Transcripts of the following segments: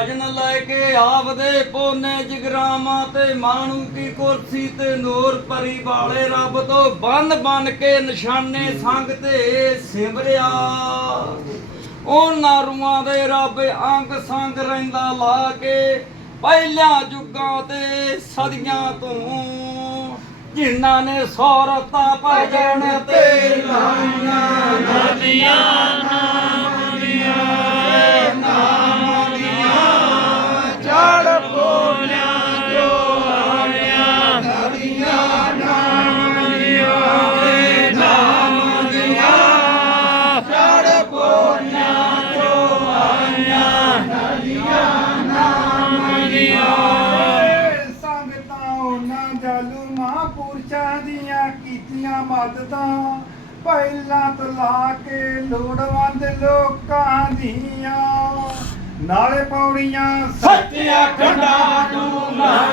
ਭਜਨ ਲੈ ਕੇ ਆਪਦੇ ਪੋਨੇ ਜਗਰਾਮਾਂ ਤੇ ਮਾਣੂ ਕੀ ਕੁਰਸੀ ਤੇ ਨੂਰ ਪਰੀ ਵਾਲੇ ਰੱਬ ਤੋਂ ਬੰਨ ਬੰਨ ਕੇ ਨਿਸ਼ਾਨੇ ਸੰਗ ਤੇ ਸਿਮਰਿਆ। ਉਹਨਾਂ ਰੂਹਾਂ ਦੇ ਰੱਬ ਅੰਗ ਸੰਗ ਰਹਿੰਦਾ ਲਾ ਕੇ ਪਹਿਲਾਂ ਯੁੱਗਾਂ ਤੇ ਸਦੀਆਂ ਤੋਂ ਜਿਨ੍ਹਾਂ ਨੇ ਸੌਰਤਾ ਭਜਨ ਤੇ ਲਾਈਆਂ, ਨਦੀਆਂ ਮਹਾਂਪੁਰਸ਼ਾਂ ਦੀਆਂ ਕੀਤੀਆਂ ਮਦਦਾਂ, ਪਹਿਲਾਂ ਤਲਾ ਕੇ ਲੋੜਵੰਦ ਲੋਕਾਂ ਦੀਆਂ। ਨਾਲੇ ਪੌੜੀਆਂ ਸੱਚੀਆਂ ਖੰਡਾਂ ਨੂੰ ਲਾਈਆਂ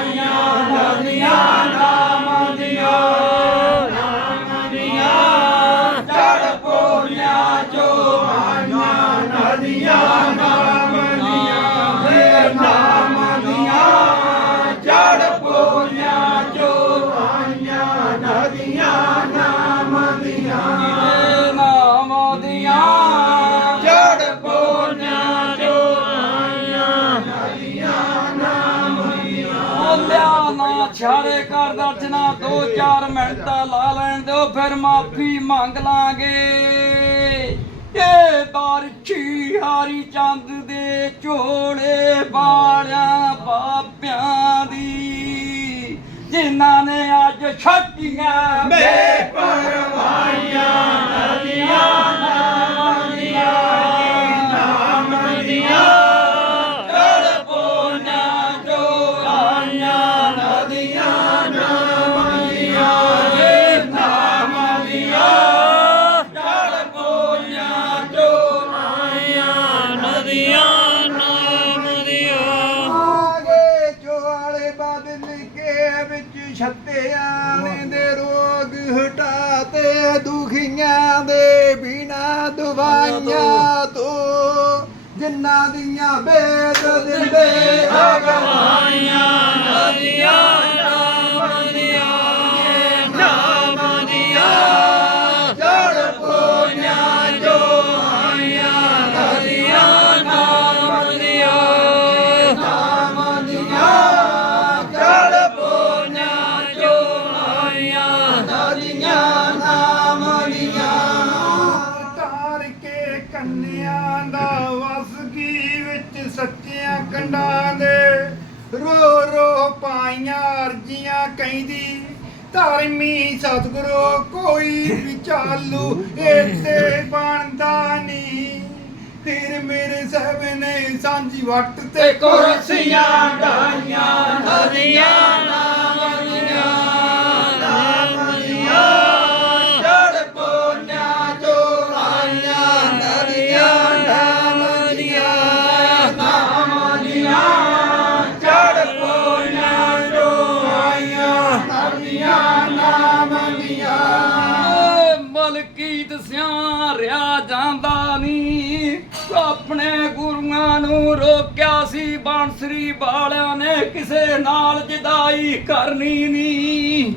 ਦੋ ਚਾਰ ਮਿੰਟ ਲਾ ਲੈਣ ਦਿਓ, ਫਿਰ ਮਾਫੀ ਮੰਗ ਲਾਂਗੇ। ਇਹ ਬਾਰਛੀ ਹਾਰੀ ਚੰਦ ਦੇ ਝੋਲੇ ਵਾਲਿਆਂ, ਬਾਪਿਆਂ ਦੀ। ਜਿਨ੍ਹਾਂ ਨੇ ਅੱਜ ਛੱਡੀਆਂ ਬੇਪਰਵਾਹੀਆਂ ਨਦੀਆਂ ਨੇ ਦੇ ਰੋਗ ਹਟਾਤੇ ਦੁਖੀਆਂ ਦੇ ਬਿਨਾ ਦਵਾਈਆਂ ਤੋਂ। ਜਿਨ੍ਹਾਂ ਦੀਆਂ ਵੇਦ ਦਿੰਦੇ ਅਗਵਾਈਆਂ ਨਦੀਆਂ ਸੱਚਿਆਂ ਦੇ ਰੋ ਰੋ ਪਾਈਆਂ ਅਰਜੀਆਂ ਕਹਿੰਦੀ, ਧਰਮੀ ਸਤਿਗੁਰੂ ਕੋਈ ਵਿਚਾਲੂ ਏਤੇ ਬਣਦਾ ਨਹੀਂ। ਤੇਰੇ ਮੇਰੇ ਸਹਿਬ ਨੇ ਸਾਂਝੀ ਵੱਟ ਤੇ ਕੁਰਸੀਆਂ ਢਾਈਆਂ ਨਦੀਆਂ ਨਾਮ ਨਦੀਆਂ ਨਾਮ ਦੀਆਂ ਰਿਆ ਜਾਂਦਾ ਨਹੀਂ ਆਪਣੇ ਗੁਰੂਆਂ ਨੂੰ ਰੋਕਿਆ ਸੀ, ਬਾਂਸਰੀ ਵਾਲਿਆਂ ਨੇ ਕਿਸੇ ਨਾਲ ਜਦਾਈ ਕਰਨੀ ਨਹੀਂ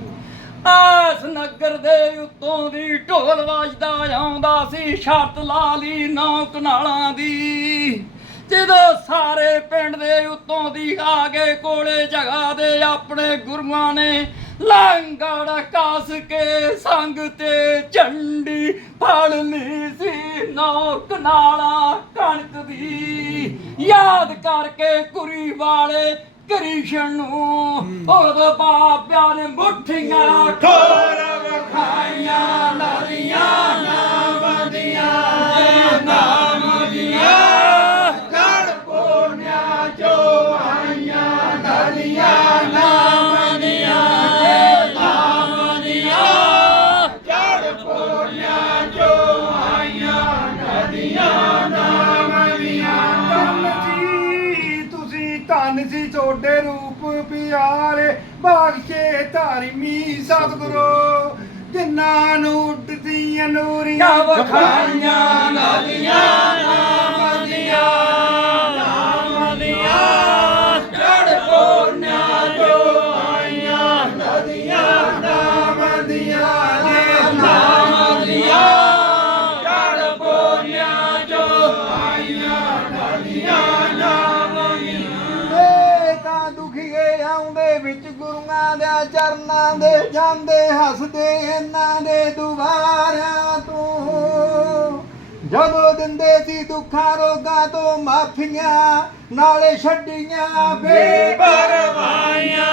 ਆਸ ਨਗਰ ਦੇ ਉੱਤੋਂ ਦੀ ਢੋਲ ਵੱਜਦਾ ਆਉਂਦਾ ਸੀ ਛੱਤ ਲਾ ਲਈ ਨੌ ਕਨਾਲਾਂ ਦੀ। ਜਦੋਂ ਸਾਰੇ ਪਿੰਡ ਦੇ ਉੱਤੋਂ ਦੀ ਆ ਗਏ, ਕੋਲੇ ਜਗਾ ਦੇ ਆਪਣੇ ਗੁਰੂਆਂ ਨੇ ਲੰਗੜ ਕਾਸ ਕੇ ਸੰਗ ਤੇ ਝੰਡੀ ਫੜ ਲਈ ਸੀ ਨੌ ਕਨਾਲਾ ਕਣਕ ਦੀ। ਯਾਦ ਕਰਕੇ ਕੁਰੀ ਵਾਲੇ ਕ੍ਰਿਸ਼ਨ ਨੂੰ ਉਹਦੇ ਬਾਪਿਆਂ ਨੇ ਮੁੱਠੀਆਂ ਠੋਰ ਵਖਾਈਆਂ ਨਦੀਆਂ ਜੀ ਰੂਪ ਪਿਆਰੇ ਬਖਸ਼ੇ ਧਰਮੀ ਸਤਿਗੁਰੂ ਜਿਨ੍ਹਾਂ ਨੂੰ ਉੱਡਦੀਆਂ ਨੂਰੀਆਂ ਵਖਾਈਆਂ ਨਦੀਆਂ ਨਾਮ ਆਂਦੇ ਜਾਂਦੇ ਹੱਸਦੇ ਇਹਨਾਂ ਦੇ ਦੁਆਰਿਆਂ ਤੋਂ। ਜਦੋਂ ਦਿੰਦੇ ਸੀ ਦੁੱਖਾਂ ਰੋਗਾਂ ਤੋਂ ਮਾਫੀਆਂ, ਨਾਲੇ ਛੱਡੀਆਂ ਬੇਪਰਵਾਹੀਆਂ।